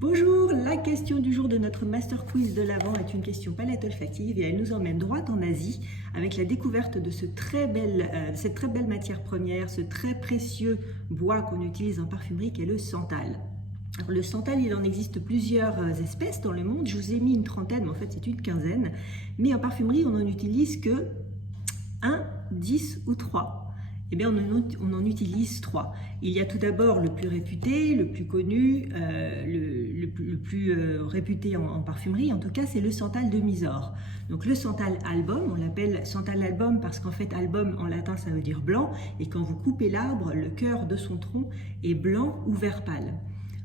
Bonjour, la question du jour de notre Master Quiz de l'Avent est une question palette olfactive et elle nous emmène droit en Asie avec la découverte de cette très belle matière première, ce très précieux bois qu'on utilise en parfumerie qui est le santal. Alors, le santal, il en existe plusieurs espèces dans le monde, je vous ai mis une trentaine, mais en fait c'est une quinzaine, mais en parfumerie on n'en utilise que 1, 10 ou 3. Eh bien, on en utilise 3. Il y a tout d'abord le plus réputé, le plus connu, le plus réputé en parfumerie, en tout cas, c'est le santal de Mysore. Donc le santal album, on l'appelle santal album parce qu'en fait, album en latin, ça veut dire blanc, et quand vous coupez l'arbre, le cœur de son tronc est blanc ou vert pâle.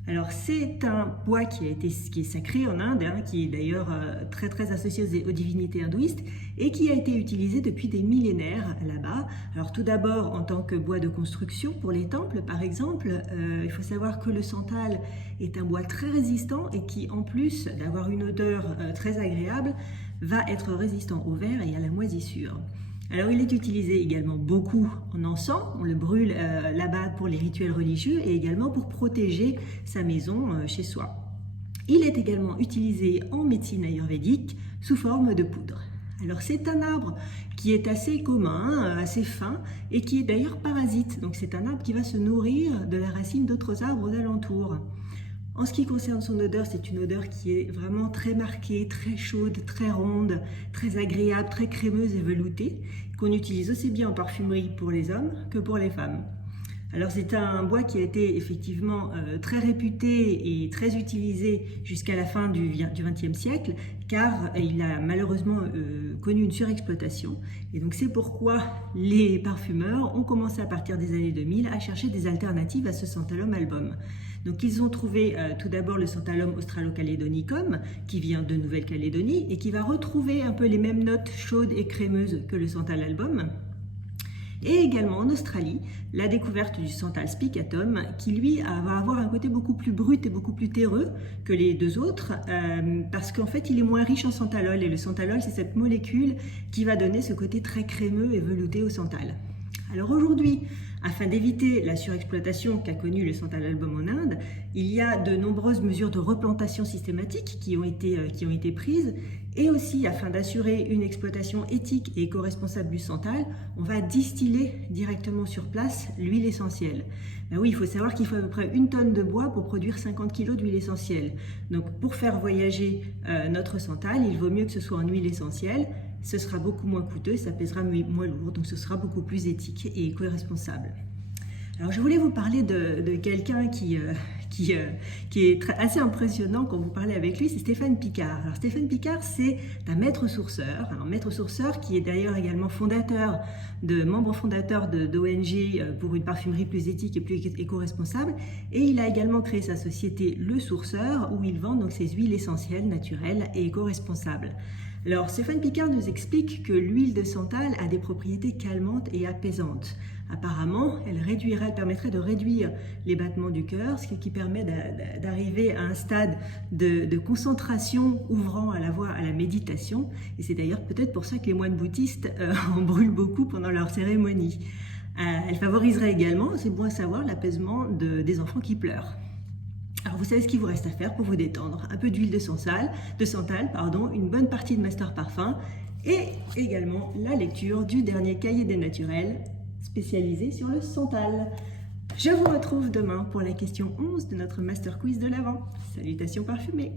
Alors c'est un bois qui est sacré en Inde, qui est d'ailleurs très associé aux divinités hindouistes et qui a été utilisé depuis des millénaires là-bas. Alors tout d'abord en tant que bois de construction pour les temples par exemple, il faut savoir que le santal est un bois très résistant et qui en plus d'avoir une odeur très agréable va être résistant au ver et à la moisissure. Alors il est utilisé également beaucoup en encens, on le brûle là-bas pour les rituels religieux et également pour protéger sa maison chez soi. Il est également utilisé en médecine ayurvédique sous forme de poudre. Alors c'est un arbre qui est assez commun, assez fin et qui est d'ailleurs parasite. Donc c'est un arbre qui va se nourrir de la racine d'autres arbres d'alentour. En ce qui concerne son odeur, c'est une odeur qui est vraiment très marquée, très chaude, très ronde, très agréable, très crémeuse et veloutée, qu'on utilise aussi bien en parfumerie pour les hommes que pour les femmes. Alors c'est un bois qui a été effectivement très réputé et très utilisé jusqu'à la fin du XXe siècle, car il a malheureusement connu une surexploitation. Et donc c'est pourquoi les parfumeurs ont commencé à partir des années 2000 à chercher des alternatives à ce Santalum album. Donc ils ont trouvé tout d'abord le Santalum australo-calédonicum, qui vient de Nouvelle-Calédonie et qui va retrouver un peu les mêmes notes chaudes et crémeuses que le Santal album. Et également en Australie, la découverte du santal spicatum qui lui va avoir un côté beaucoup plus brut et beaucoup plus terreux que les deux autres parce qu'en fait il est moins riche en santalol et le santalol c'est cette molécule qui va donner ce côté très crémeux et velouté au santal. Alors aujourd'hui, afin d'éviter la surexploitation qu'a connue le santal album en Inde, il y a de nombreuses mesures de replantation systématique qui ont été prises et aussi afin d'assurer une exploitation éthique et éco-responsable du santal, on va distiller directement sur place l'huile essentielle. Ben oui, il faut savoir qu'il faut à peu près 1 tonne de bois pour produire 50 kg d'huile essentielle. Donc pour faire voyager notre santal, il vaut mieux que ce soit en huile essentielle. Ce sera beaucoup moins coûteux, ça pèsera moins lourd, donc ce sera beaucoup plus éthique et éco-responsable. Alors je voulais vous parler de quelqu'un qui est assez impressionnant quand vous parlez avec lui, c'est Stéphane Picard. Alors Stéphane Picard, c'est un maître sourceur, qui est d'ailleurs également membre fondateur d'ONG pour une parfumerie plus éthique et plus éco-responsable. Et il a également créé sa société Le Sourceur, où il vend donc ses huiles essentielles, naturelles et éco-responsables. Alors, Stéphane Picard nous explique que l'huile de santal a des propriétés calmantes et apaisantes. Apparemment, elle permettrait de réduire les battements du cœur, ce qui permet d'arriver à un stade de concentration ouvrant à la voie à la méditation. Et c'est d'ailleurs peut-être pour ça que les moines bouddhistes en brûlent beaucoup pendant leur cérémonie. Elle favoriserait également, c'est bon à savoir, l'apaisement des enfants qui pleurent. Alors vous savez ce qu'il vous reste à faire pour vous détendre. Un peu d'huile de santal, une bonne partie de Master Parfum et également la lecture du dernier cahier des naturels spécialisé sur le santal. Je vous retrouve demain pour la question 11 de notre Master Quiz de l'Avent. Salutations parfumées!